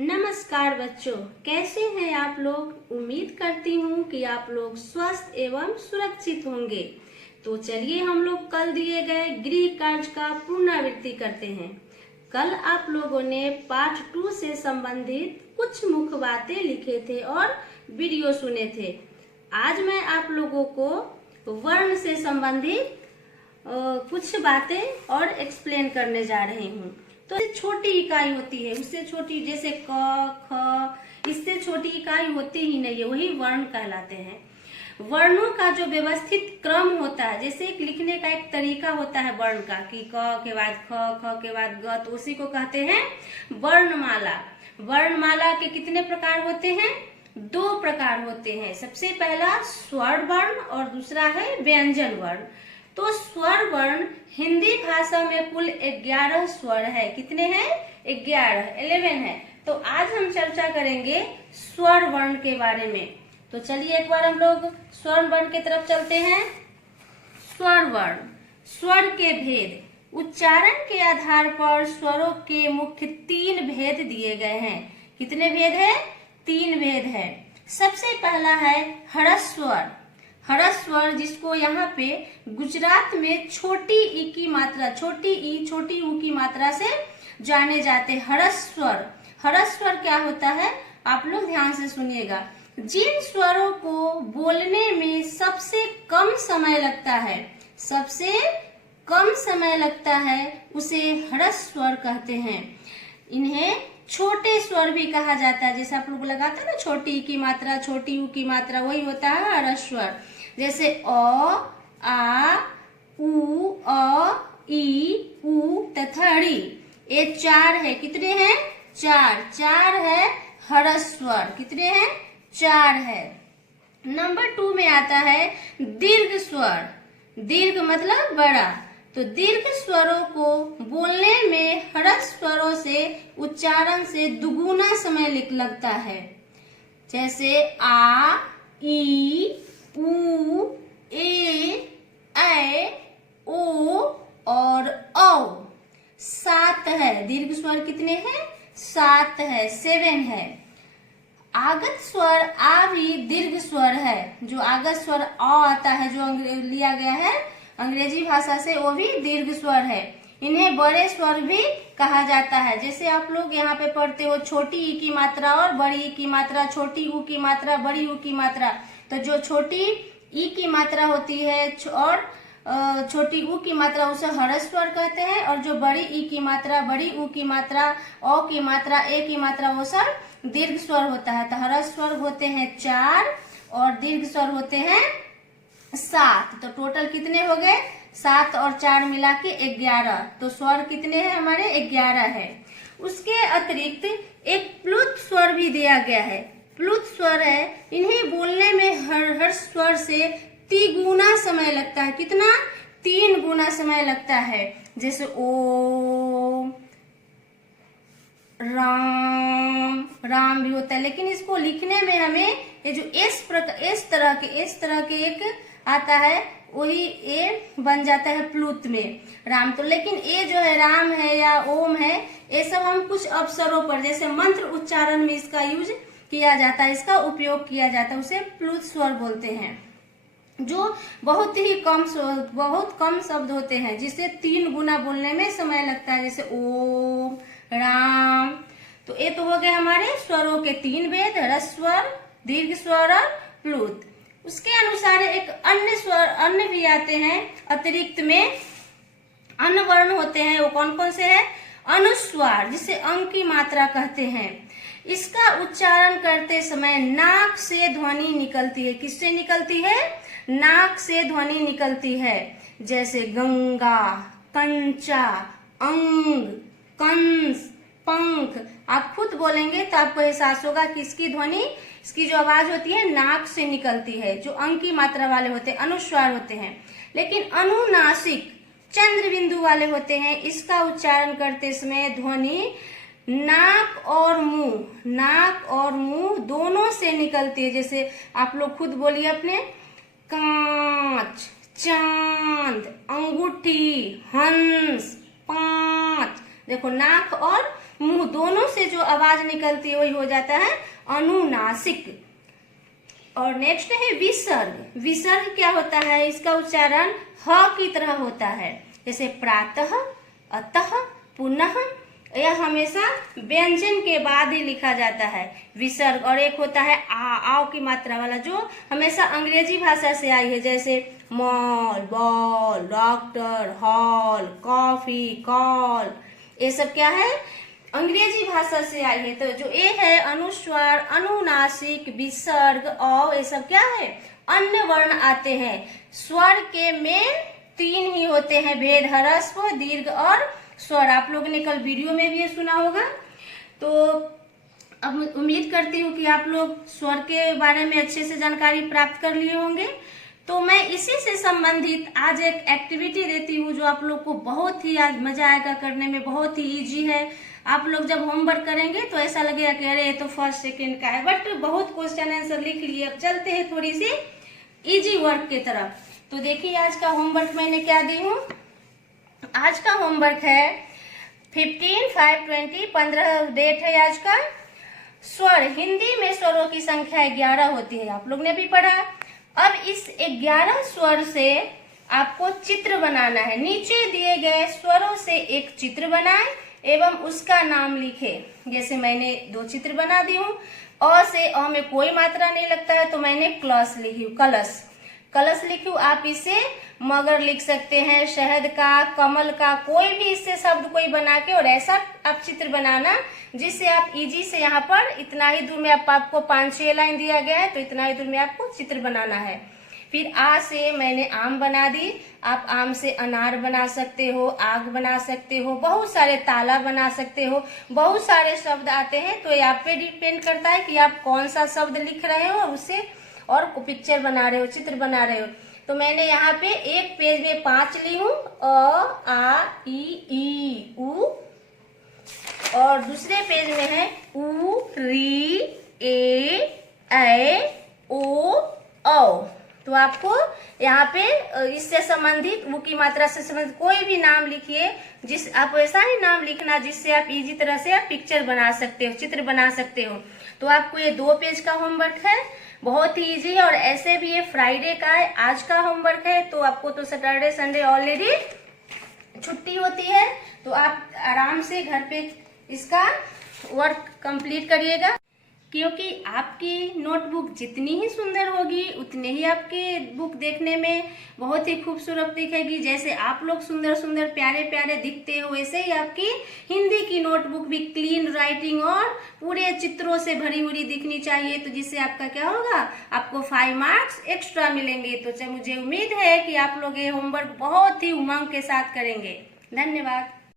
नमस्कार बच्चों, कैसे हैं आप लोग। उम्मीद करती हूँ कि आप लोग स्वस्थ एवं सुरक्षित होंगे। तो चलिए हम लोग कल दिए गए गृह कार्य का पुनरावृत्ति करते हैं। कल आप लोगों ने पाठ 2 से संबंधित कुछ मुख्य बातें लिखे थे और वीडियो सुने थे। आज मैं आप लोगों को वर्ण से संबंधित कुछ बातें और एक्सप्लेन करने जा रही हूँ। तो छोटी इकाई होती है, उससे छोटी जैसे क, ख, इससे छोटी इकाई होती ही नहीं है, वही वर्ण कहलाते हैं। वर्णों का जो व्यवस्थित क्रम होता है, जैसे एक लिखने का एक तरीका होता है वर्ण का कि क के बाद ख के बाद ग, तो उसी को कहते हैं वर्णमाला। वर्णमाला के कितने प्रकार होते हैं? 2 प्रकार होते हैं। सबसे पहला स्वर वर्ण और दूसरा है व्यंजन वर्ण। तो स्वर वर्ण हिंदी भाषा में कुल 11 स्वर है। कितने हैं? 11 है। तो आज हम चर्चा करेंगे स्वर वर्ण के बारे में। तो चलिए एक बार हम लोग स्वर वर्ण की तरफ चलते हैं। स्वर वर्ण, स्वर के भेद। उच्चारण के आधार पर स्वरों के मुख्य 3 भेद दिए गए हैं। कितने भेद है? 3 भेद है। सबसे पहला है ह्रस्वर। ह्रस्वर जिसको यहाँ पे गुजरात में छोटी ई की मात्रा, छोटी ई छोटी ऊ की मात्रा से जाने जाते हैं। ह्रस्वर, ह्रस्वर क्या होता है आप लोग ध्यान से सुनिएगा। जिन स्वरों को बोलने में सबसे कम समय लगता है, सबसे कम समय लगता है, उसे ह्रस्वर कहते हैं। इन्हें छोटे स्वर भी कहा जाता है। जैसे आप लोग लगाते हैं ना छोटी ई की मात्रा, छोटी ऊ की मात्रा, वही होता है ह्रस्वर। जैसे अ, आ, उ, अ, ई, उ तथा री, ये 4 है। कितने हैं? 4 है ह्रस्वर। कितने हैं? 4 है। नंबर 2 में आता है दीर्घ स्वर। दीर्घ मतलब बड़ा। तो दीर्घ स्वरों को बोलने में ह्रस्वरों से उच्चारण से दुगुना समय लगता है। जैसे आ, ई, उ, ए, ओ और औ। 7 है। दीर्घ स्वर कितने हैं? 7 है, 7 है। आगत स्वर आ भी दीर्घ स्वर है। जो आगत स्वर अ आता है, जो लिया गया है अंग्रेजी भाषा से, वो भी दीर्घ स्वर है। इन्हें बड़े स्वर भी कहा जाता है। जैसे आप लोग यहाँ पे पढ़ते हो छोटी ई की मात्रा और बड़ी ई की मात्रा, छोटी ऊ की मात्रा, बड़ी ऊ की मात्रा। तो जो छोटी ई की मात्रा होती है और छोटी ऊ की मात्रा, उसे ह्रस्वर कहते हैं। और जो बड़ी ई की मात्रा, बड़ी ऊ की मात्रा, औ की मात्रा, ए की मात्रा, वो सब दीर्घ स्वर होता है। तो ह्रस्वर होते हैं 4 और दीर्घ स्वर होते हैं 7। तो टोटल कितने हो गए? 7 और 4 मिला के 11। तो स्वर कितने हैं हमारे? 11 है। उसके अतिरिक्त एक प्लुत स्वर भी दिया गया है। प्लुत स्वर है, इन्हें बोलने में हर स्वर से 3 गुना समय लगता है। कितना? 3 गुना समय लगता है। जैसे ओ, राम, राम भी होता है। लेकिन इसको लिखने में हमें ये जो इस तरह के एक आता है, वही ए बन जाता है प्लुत में राम। तो लेकिन ये जो है राम है या ओम है, ये सब हम कुछ अवसरों पर, जैसे मंत्र उच्चारण में इसका यूज किया जाता है, इसका उपयोग किया जाता है, उसे प्लुत स्वर बोलते हैं। जो बहुत कम शब्द होते हैं, जिसे 3 गुना बोलने में समय लगता है। जैसे ओम, राम। तो ये तो हो गए हमारे स्वरों के 3 भेद, ह्रस्वर, दीर्घ स्वर और प्लुत। उसके अनुसार एक अन्य स्वर, अन्य भी आते हैं अतिरिक्त में। अन्य वर्ण होते हैं, वो कौन कौन से हैं? अनुस्वार, जिसे अंक की मात्रा कहते हैं। इसका उच्चारण करते समय नाक से ध्वनि निकलती है। किससे निकलती है? नाक से ध्वनि निकलती है। जैसे गंगा, कंचा, अंग, कंस, पंख। आप खुद बोलेंगे तो आपको एहसास होगा कि इसकी ध्वनि, इसकी जो आवाज होती है नाक से निकलती है। जो अंक की मात्रा वाले होते हैं अनुस्वार होते हैं। लेकिन अनुनासिक चंद्र बिंदु वाले होते हैं, इसका उच्चारण करते समय ध्वनि नाक और मुंह दोनों से निकलती है। जैसे आप लोग खुद बोलिए अपने, कांच, चांद, अंगूठी, हंस, 5। देखो नाक और मुंह दोनों से जो आवाज निकलती है वही हो जाता है अनुनासिक। और नेक्स्ट है विसर्ग। विसर्ग क्या होता है? इसका उच्चारण ह की तरह होता है, जैसे प्रातः, अतः, पुनः, यह हमेशा व्यंजन के बाद ही लिखा जाता है विसर्ग। और एक होता है आओ की मात्रा वाला, जो हमेशा अंग्रेजी भाषा से आई है, जैसे mall, ball, doctor, hall, coffee, call, ये सब क्या है? अंग्रेजी भाषा से आई है। तो जो ए है अनुस्वार, अनुनासिक, विसर्ग, औ, ये सब क्या है? अन्य वर्ण आते हैं। स्वर के में 3 ही होते हैं, भेद, ह्रस्व, दीर्घ और स्वर। आप लोगों ने कल वीडियो में भी ये सुना होगा। तो अब उम्मीद करती हूँ कि आप लोग स्वर के बारे में अच्छे से जानकारी प्राप्त कर लिए होंगे। तो मैं इसी से संबंधित आज एक एक्टिविटी देती हूँ जो आप लोग को बहुत ही आज मजा आएगा करने में, बहुत ही इजी है। आप लोग जब होमवर्क करेंगे तो ऐसा लगेगा कि अरे ये तो फर्स्ट सेकंड का है, बट बहुत क्वेश्चन आंसर लिख लिए। अब चलते हैं थोड़ी सी इजी वर्क की तरफ। तो देखिए आज का होमवर्क मैंने क्या दी हूँ। आज का होमवर्क है 15/5/20, 15 डेट है आज का। स्वर, हिंदी में स्वरों की संख्या 11 होती है, आप लोग ने भी पढ़ा। अब इस 11 स्वर से आपको चित्र बनाना है। नीचे दिए गए स्वरों से एक चित्र बनाएं एवं उसका नाम लिखे। जैसे मैंने 2 चित्र बना दी हूँ। अ से अ में कोई मात्रा नहीं लगता है तो मैंने क्लस लिखी हूँ, कलश, कलश लिखी हूँ। आप इसे मगर लिख सकते हैं, शहद का, कमल का, कोई भी इससे शब्द कोई बना के और ऐसा आप चित्र बनाना जिससे आप इजी से यहाँ पर इतना ही दूर में आपको 5-6 लाइन दिया गया है तो इतना ही दूर में आपको चित्र बनाना है। फिर आ से मैंने आम बना दी। आप आम से अनार बना सकते हो, आग बना सकते हो, बहुत सारे ताला बना सकते हो, बहुत सारे शब्द आते हैं। तो ये आप पे डिपेंड करता है कि आप कौन सा शब्द लिख रहे हो और उससे और पिक्चर बना रहे हो, चित्र बना रहे हो। तो मैंने यहाँ पे एक पेज में 5 ली हूँ, अ, आ, ई, उ, और दूसरे पेज में है उ, री, ए, ओ, औ। तो आपको यहाँ पे इससे संबंधित, उ की मात्रा से संबंधित कोई भी नाम लिखिए, जिस आप वैसा ही नाम लिखना जिससे आप इजी तरह से आप पिक्चर बना सकते हो, चित्र बना सकते हो। तो आपको ये 2 पेज का होमवर्क है, बहुत ही इजी है। और ऐसे भी ये फ्राइडे का है, आज का होमवर्क है। तो आपको तो सैटरडे संडे ऑलरेडी छुट्टी होती है, तो आप आराम से घर पे इसका वर्क कंप्लीट करिएगा। क्योंकि आपकी नोटबुक जितनी ही सुंदर होगी उतने ही आपके बुक देखने में बहुत ही खूबसूरत दिखेगी। जैसे आप लोग सुंदर सुंदर प्यारे प्यारे दिखते हो, वैसे ही आपकी हिंदी की नोटबुक भी क्लीन राइटिंग और पूरे चित्रों से भरी हुई दिखनी चाहिए। तो जिससे आपका क्या होगा, आपको 5 मार्क्स एक्स्ट्रा मिलेंगे। तो मुझे उम्मीद है कि आप लोग ये होमवर्क बहुत ही उमंग के साथ करेंगे। धन्यवाद।